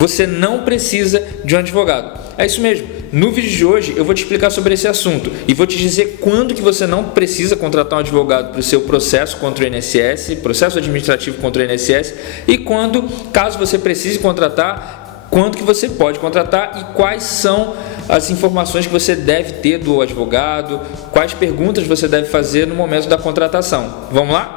Você não precisa de um advogado. É isso mesmo. No vídeo de hoje eu vou te explicar sobre esse assunto e vou te dizer quando que você não precisa contratar um advogado para o seu processo contra o INSS, processo administrativo contra o INSS, e quando, caso você precise contratar, quando que você pode contratar e quais são as informações que você deve ter do advogado, quais perguntas você deve fazer no momento da contratação. Vamos lá?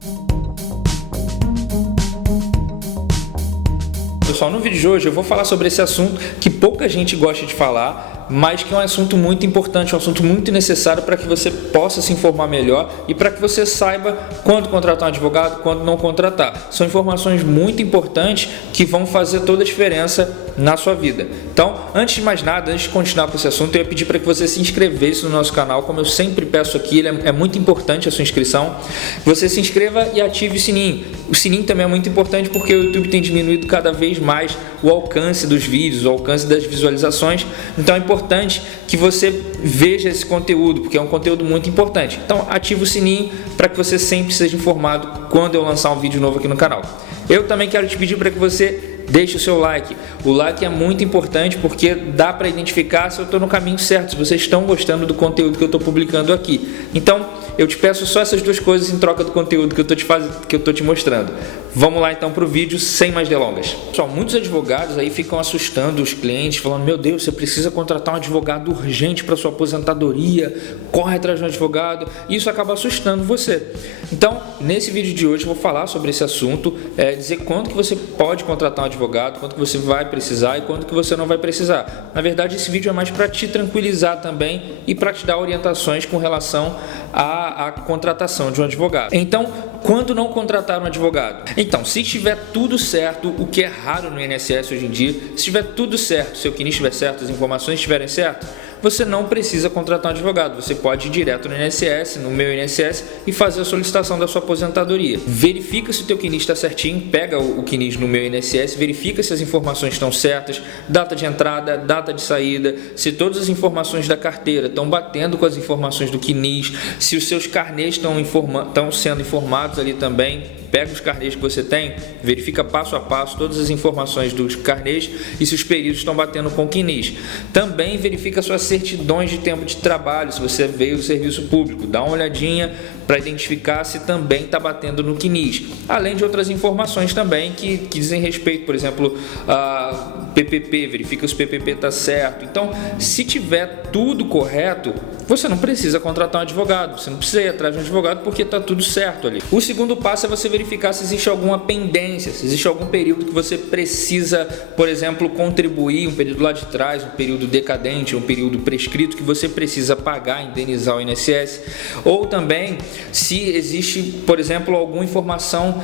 Pessoal, no vídeo de hoje eu vou falar sobre esse assunto que pouca gente gosta de falar, mas que é um assunto muito importante, um assunto muito necessário para que você possa se informar melhor e para que você saiba quando contratar um advogado, quando não contratar. São informações muito importantes que vão fazer toda a diferença na sua vida. Então, antes de mais nada, antes de continuar com esse assunto, eu ia pedir para que você se inscrevesse no nosso canal, como eu sempre peço aqui, é muito importante a sua inscrição. Você se inscreva e ative o sininho. O sininho também é muito importante porque o YouTube tem diminuído cada vez mais o alcance dos vídeos, o alcance das visualizações. Então é importante que você veja esse conteúdo, porque é um conteúdo muito importante. Então ative o sininho para que você sempre seja informado quando eu lançar um vídeo novo aqui no canal. Eu também quero te pedir para que você deixe o seu like. O like é muito importante porque dá para identificar se eu estou no caminho certo, se vocês estão gostando do conteúdo que eu estou publicando aqui. Então, eu te peço só essas duas coisas em troca do conteúdo que eu estou te mostrando. Vamos lá então para o vídeo, sem mais delongas. Pessoal, muitos advogados aí ficam assustando os clientes, falando: meu Deus, você precisa contratar um advogado urgente para sua aposentadoria, corre atrás de um advogado. E isso acaba assustando você. Então, nesse vídeo de hoje eu vou falar sobre esse assunto, dizer quando que você pode contratar um advogado, quando que você vai precisar e quando que você não vai precisar. Na verdade, esse vídeo é mais para te tranquilizar também e para te dar orientações com relação à contratação de um advogado. Então, quando não contratar um advogado? Então, se estiver tudo certo, o que é raro no INSS hoje em dia, se estiver tudo certo, seu CNIS estiver certo, as informações estiverem certas, você não precisa contratar um advogado. Você pode ir direto no INSS, no meu INSS, e fazer a solicitação da sua aposentadoria. Verifica se o teu CNIS está certinho, pega o CNIS no meu INSS, verifica se as informações estão certas, data de entrada, data de saída, se todas as informações da carteira estão batendo com as informações do CNIS, se os seus carnês estão sendo informados ali também. Pega os carnês que você tem, verifica passo a passo todas as informações dos carnês e se os períodos estão batendo com o CNIS. Também verifica suas certidões de tempo de trabalho, se você veio do serviço público. Dá uma olhadinha para identificar se também está batendo no CNIS. Além de outras informações também que dizem respeito, por exemplo, a PPP, verifica se o PPP está certo. Então, se tiver tudo correto, você não precisa contratar um advogado, você não precisa ir atrás de um advogado porque está tudo certo ali. O segundo passo é você verificar se existe alguma pendência, se existe algum período que você precisa, por exemplo, contribuir, um período lá de trás, um período decadente, um período prescrito que você precisa pagar, indenizar o INSS, ou também se existe, por exemplo, alguma informação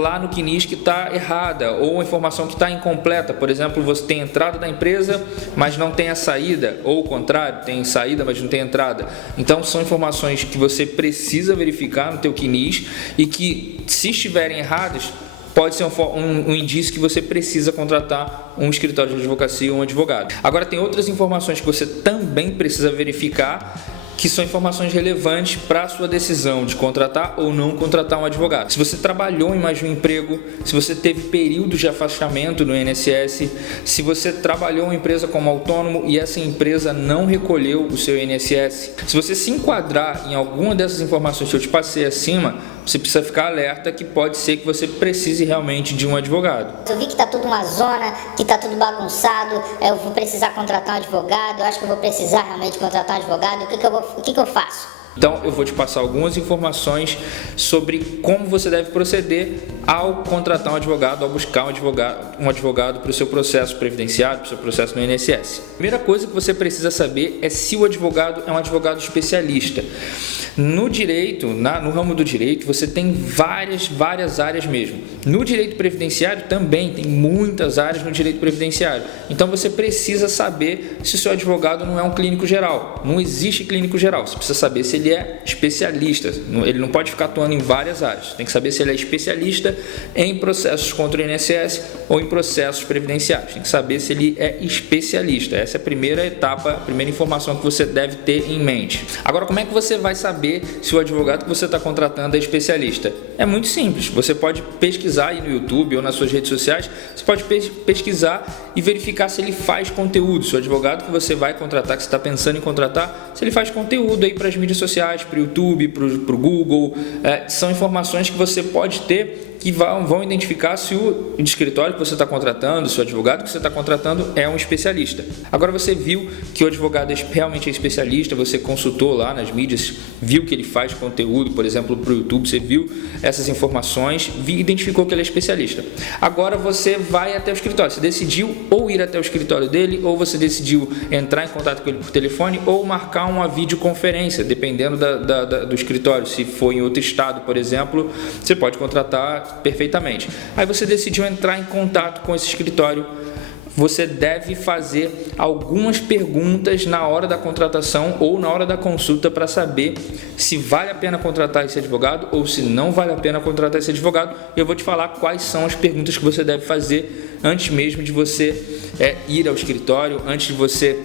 lá no CNIS que está errada, ou uma informação que está incompleta. Por exemplo, você tem entrada da empresa, mas não tem a saída, ou o contrário, tem saída, mas não tem entrada. Então, são informações que você precisa verificar no teu CNIS e que, se estiverem erradas, pode ser um indício que você precisa contratar um escritório de advocacia ou um advogado. Agora, tem outras informações que você também precisa verificar, que são informações relevantes para a sua decisão de contratar ou não contratar um advogado. Se você trabalhou em mais de um emprego, se você teve períodos de afastamento no INSS, se você trabalhou em uma empresa como autônomo e essa empresa não recolheu o seu INSS, se você se enquadrar em alguma dessas informações que eu te passei acima, você precisa ficar alerta que pode ser que você precise realmente de um advogado. Eu vi que está tudo uma zona, que está tudo bagunçado, eu vou precisar contratar um advogado, eu acho que eu vou precisar realmente contratar um advogado, o que eu faço? Então, eu vou te passar algumas informações sobre como você deve proceder ao contratar um advogado, ao buscar um advogado para o seu processo previdenciário, para o seu processo no INSS. A primeira coisa que você precisa saber é se o advogado é um advogado especialista. No direito, no ramo do direito, você tem várias áreas mesmo. No direito previdenciário também tem muitas áreas no direito previdenciário. Então você precisa saber se o seu advogado não é um clínico geral. Não existe clínico geral. Você precisa saber se ele é especialista. Ele não pode ficar atuando em várias áreas. Tem que saber se ele é especialista em processos contra o INSS ou em processos previdenciários. Tem que saber se ele é especialista. Essa é a primeira etapa, a primeira informação que você deve ter em mente. Agora, como é que você vai saber se o advogado que você está contratando é especialista? É muito simples. Você pode pesquisar aí no YouTube ou nas suas redes sociais. Você pode pesquisar e verificar se ele faz conteúdo. Se o advogado que você vai contratar, que você está pensando em contratar, se ele faz conteúdo aí para as mídias sociais, para o YouTube, para o Google. São informações que você pode ter que vão identificar se o escritório que você está contratando, se o advogado que você está contratando é um especialista. Agora você viu que o advogado realmente é especialista, você consultou lá nas mídias, viu que ele faz conteúdo, por exemplo, para o YouTube, você viu essas informações, identificou que ele é especialista. Agora você vai até o escritório, você decidiu ou ir até o escritório dele, ou você decidiu entrar em contato com ele por telefone, ou marcar uma videoconferência, dependendo do escritório. Se for em outro estado, por exemplo, você pode contratar perfeitamente. Aí você decidiu entrar em contato com esse escritório. Você deve fazer algumas perguntas na hora da contratação ou na hora da consulta para saber se vale a pena contratar esse advogado ou se não vale a pena contratar esse advogado. Eu vou te falar quais são as perguntas que você deve fazer antes mesmo de você ir ao escritório, antes de você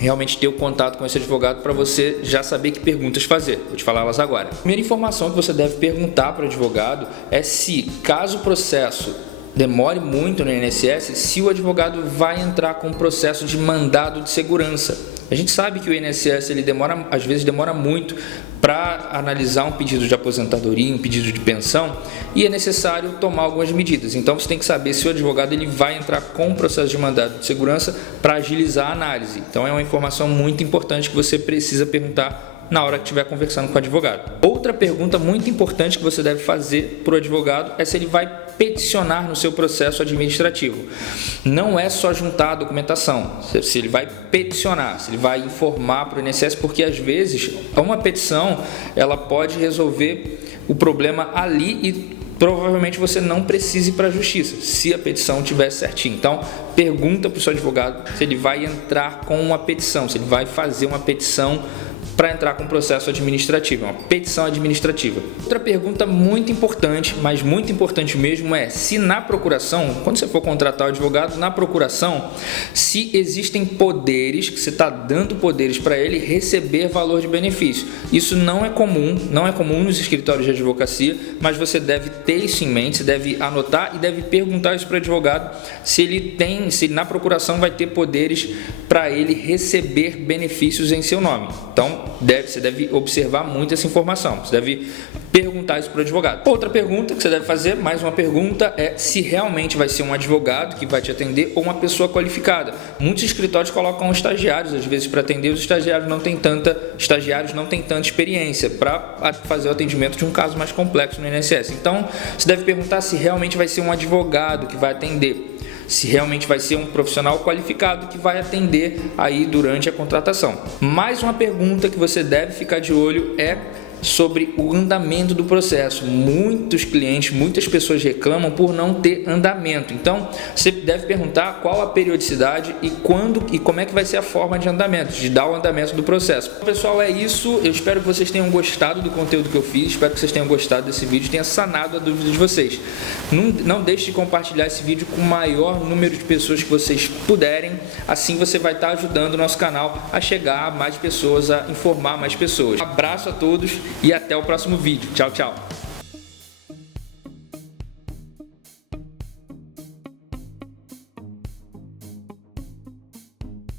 realmente ter o contato com esse advogado, para você já saber que perguntas fazer. Vou te falar elas agora. A primeira informação que você deve perguntar para o advogado é se, caso o processo demore muito no INSS, se o advogado vai entrar com um processo de mandado de segurança. A gente sabe que o INSS às vezes demora muito para analisar um pedido de aposentadoria, um pedido de pensão, e é necessário tomar algumas medidas. Então você tem que saber se o advogado vai entrar com um processo de mandado de segurança para agilizar a análise. Então é uma informação muito importante que você precisa perguntar na hora que estiver conversando com o advogado. Outra pergunta muito importante que você deve fazer para o advogado é se ele vai peticionar no seu processo administrativo. Não é só juntar a documentação, se ele vai peticionar, se ele vai informar para o INSS, porque às vezes uma petição ela pode resolver o problema ali e provavelmente você não precise ir para a justiça, se a petição estiver certinho. Então, pergunta para o seu advogado se ele vai entrar com uma petição, se ele vai fazer uma petição para entrar com um processo administrativo, uma petição administrativa. Outra pergunta muito importante, mas muito importante mesmo, é se na procuração, quando você for contratar o advogado, na procuração, se existem poderes, que você está dando poderes para ele receber valor de benefício. Isso não é comum nos escritórios de advocacia, mas você deve ter isso em mente, você deve anotar e deve perguntar isso para o advogado se ele na procuração vai ter poderes para ele receber benefícios em seu nome. Então, você deve observar muito essa informação, você deve perguntar isso para o advogado. Outra pergunta que você deve fazer, mais uma pergunta, é se realmente vai ser um advogado que vai te atender ou uma pessoa qualificada. Muitos escritórios colocam estagiários, às vezes, para atender, os estagiários não têm tanta experiência para fazer o atendimento de um caso mais complexo no INSS. Então, você deve perguntar se realmente vai ser um advogado que vai atender, se realmente vai ser um profissional qualificado que vai atender aí durante a contratação. Mais uma pergunta que você deve ficar de olho é sobre o andamento do processo. Muitos clientes, muitas pessoas reclamam por não ter andamento. Então, você deve perguntar qual a periodicidade e quando e como é que vai ser a forma de andamento, de dar o andamento do processo. Pessoal, é isso. Eu espero que vocês tenham gostado do conteúdo que eu fiz. Espero que vocês tenham gostado desse vídeo, tenha sanado a dúvida de vocês. Não deixe de compartilhar esse vídeo com o maior número de pessoas que vocês puderem. Assim você vai estar ajudando o nosso canal a chegar a mais pessoas, a informar mais pessoas. Um abraço a todos e até o próximo vídeo. Tchau, tchau.